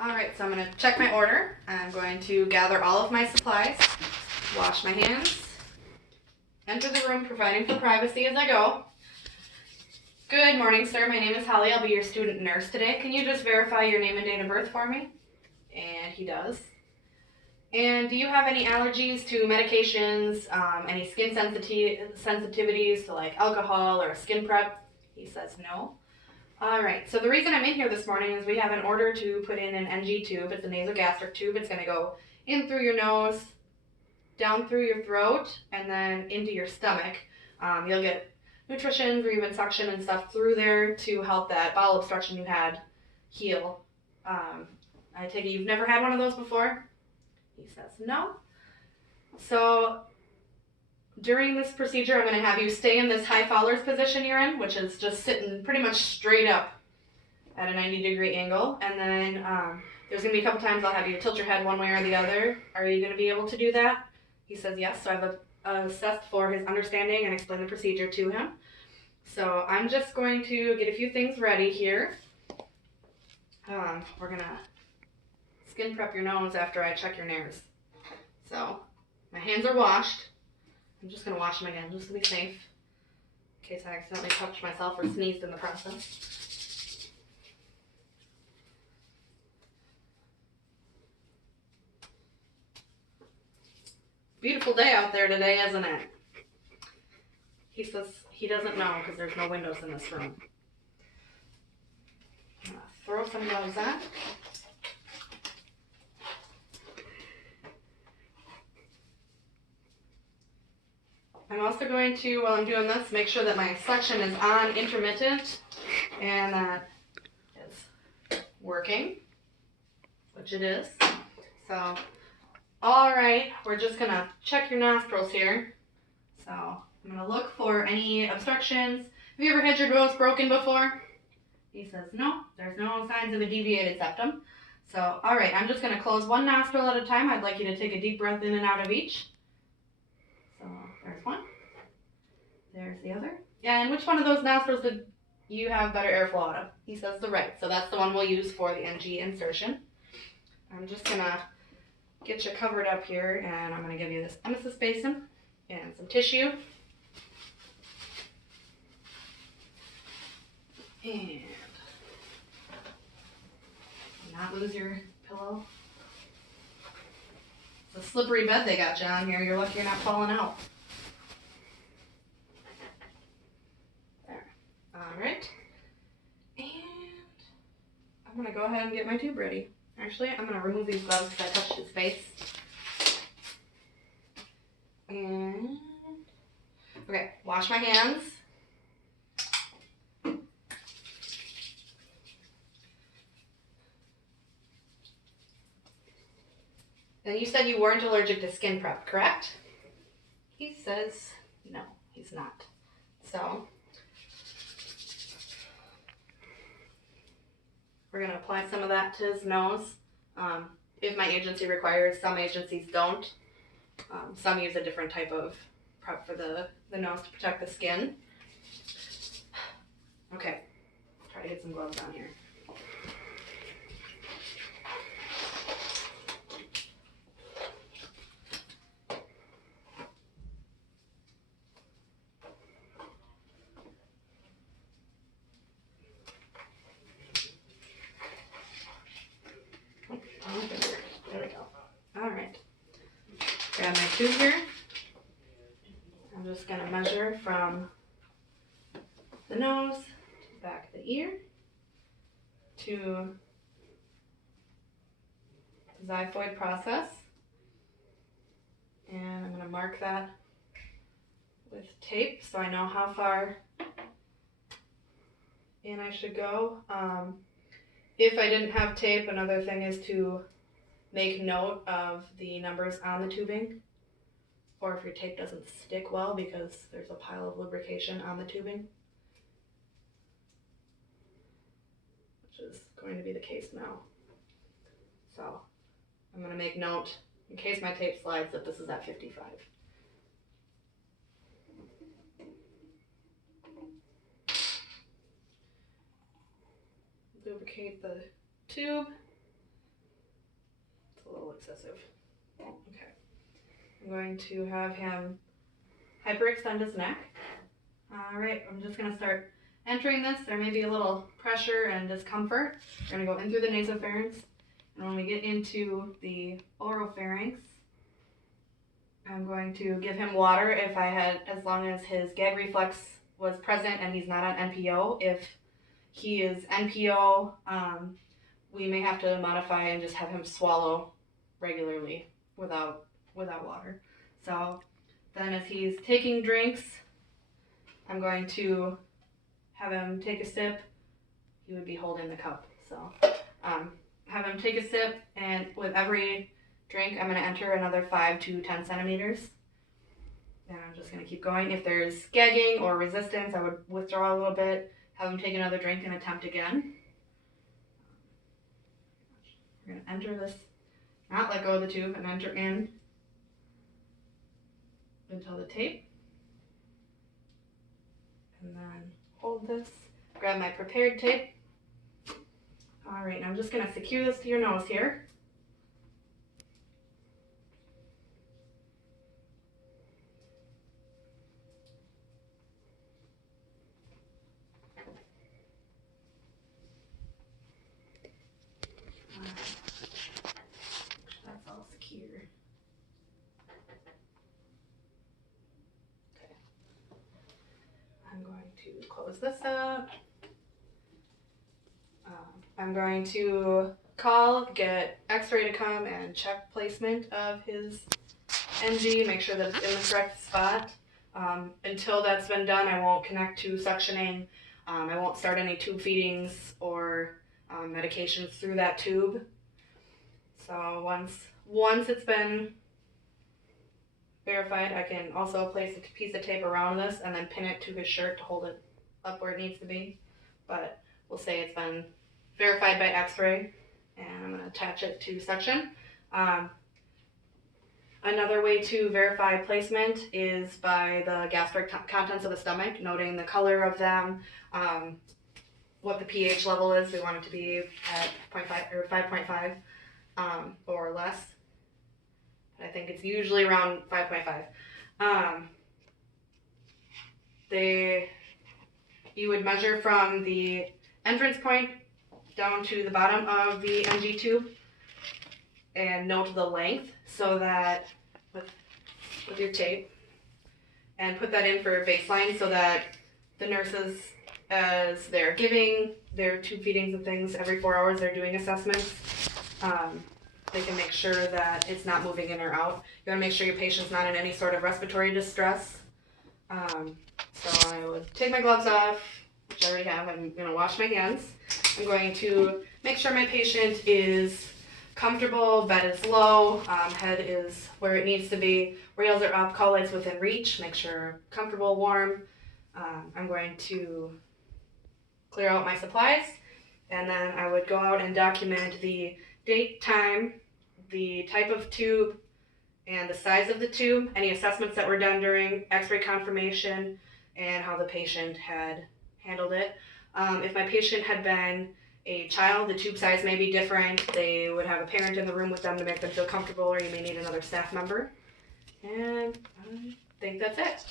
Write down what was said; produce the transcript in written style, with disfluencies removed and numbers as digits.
Alright, so I'm going to check my order. I'm going to gather all of my supplies, wash my hands, enter the room providing for privacy as I go. Good morning, sir. My name is Holly. I'll be your student nurse today. Can you just verify your name and date of birth for me? And he does. And do you have any allergies to medications, any skin sensitivities to like alcohol or a skin prep? He says no. Alright, so the reason I'm in here this morning is we have an order to put in an NG tube. It's a nasogastric tube. It's going to go in through your nose, down through your throat, and then into your stomach. You'll get nutrition or even suction and stuff through there to help that bowel obstruction you had heal. I take it you've never had one of those before? He says no. So during this procedure, I'm going to have you stay in this high Fowler's position you're in, which is just sitting pretty much straight up at a 90-degree angle. And then there's going to be a couple times I'll have you tilt your head one way or the other. Are you going to be able to do that? He says yes. So I've assessed for his understanding and explained the procedure to him. So I'm just going to get a few things ready here. We're going to skin prep your nose after I check your nares. So my hands are washed. I'm just going to wash them again just to be safe in case I accidentally touched myself or sneezed in the process. Beautiful day out there today, isn't it? He says he doesn't know because there's no windows in this room. I'm going to throw some gloves on. I'm also going to, while I'm doing this, make sure that my suction is on intermittent and that it's working, which it is. So, alright, we're just going to check your nostrils here. So, I'm going to look for any obstructions. Have you ever had your nose broken before? He says no, there's no signs of a deviated septum. So, alright, I'm just going to close one nostril at a time. I'd like you to take a deep breath in and out of each. So, there's one. There's the other. Yeah, and which one of those nostrils did you have better airflow out of? He says the right. So that's the one we'll use for the NG insertion. I'm just going to get you covered up here, and I'm going to give you this emesis basin and some tissue. And not lose your pillow. It's a slippery bed they got you on here. You're lucky you're not falling out. There. Alright. And I'm going to go ahead and get my tube ready. Actually, I'm going to remove these gloves because I touched his face. And okay, wash my hands. Then you said you weren't allergic to skin prep, correct? He says no, he's not. So we're going to apply some of that to his nose. If my agency requires, some agencies don't. Some use a different type of prep for the nose to protect the skin. Okay, try to get some gloves on here. There we go. Alright. Grab my tube here. I'm just going to measure from the nose to the back of the ear to the xiphoid process. And I'm going to mark that with tape so I know how far in I should go. If I didn't have tape, another thing is to make note of the numbers on the tubing, or if your tape doesn't stick well because there's a pile of lubrication on the tubing, which is going to be the case now. So I'm going to make note, in case my tape slides, that this is at 55. Lubricate the tube. excessive. Okay. I'm going to have him hyperextend his neck. All right, I'm just going to start entering this. There may be a little pressure and discomfort. We're going to go in through the nasopharynx. And when we get into the oropharynx, I'm going to give him water as long as his gag reflex was present and he's not on NPO. If he is NPO, we may have to modify and just have him swallow regularly without water. So then as he's taking drinks, I'm going to have him take a sip. He would be holding the cup. So have him take a sip, and with every drink, I'm going to enter another 5 to 10 centimeters. And I'm just going to keep going. If there's gagging or resistance, I would withdraw a little bit, have him take another drink and attempt again. We're going to enter this, not let go of the tube, and enter in until the tape. And then hold this, grab my prepared tape. All right, now I'm just going to secure this to your nose here. That's all secure. Okay. I'm going to close this up. I'm going to get X-ray to come and check placement of his NG, make sure that it's in the correct spot. Until that's been done, I won't connect to suctioning. I won't start any tube feedings or medications through that tube. So once it's been verified, I can also place a piece of tape around this and then pin it to his shirt to hold it up where it needs to be. But we'll say it's been verified by X-ray, and I'm going to attach it to suction. Another way to verify placement is by the gastric contents of the stomach, noting the color of them, what the pH level is. We want it to be at 0.5 or 5.5 or less. I think it's usually around 5.5. You would measure from the entrance point down to the bottom of the NG tube and note the length, so that with your tape, and put that in for baseline, so that the nurses, as they're giving their tube feedings and things every 4 hours, they're doing assessments, they can make sure that it's not moving in or out. You want to make sure your patient's not in any sort of respiratory distress. So I would take my gloves off, which I already have. I'm going to wash my hands. I'm going to make sure my patient is comfortable, bed is low, head is where it needs to be, rails are up, call lights within reach, make sure comfortable, warm. I'm going to clear out my supplies, and then I would go out and document the date, time, the type of tube, and the size of the tube, any assessments that were done during X-ray confirmation, and how the patient had handled it. If my patient had been a child, the tube size may be different. They would have a parent in the room with them to make them feel comfortable, or you may need another staff member. And I think that's it.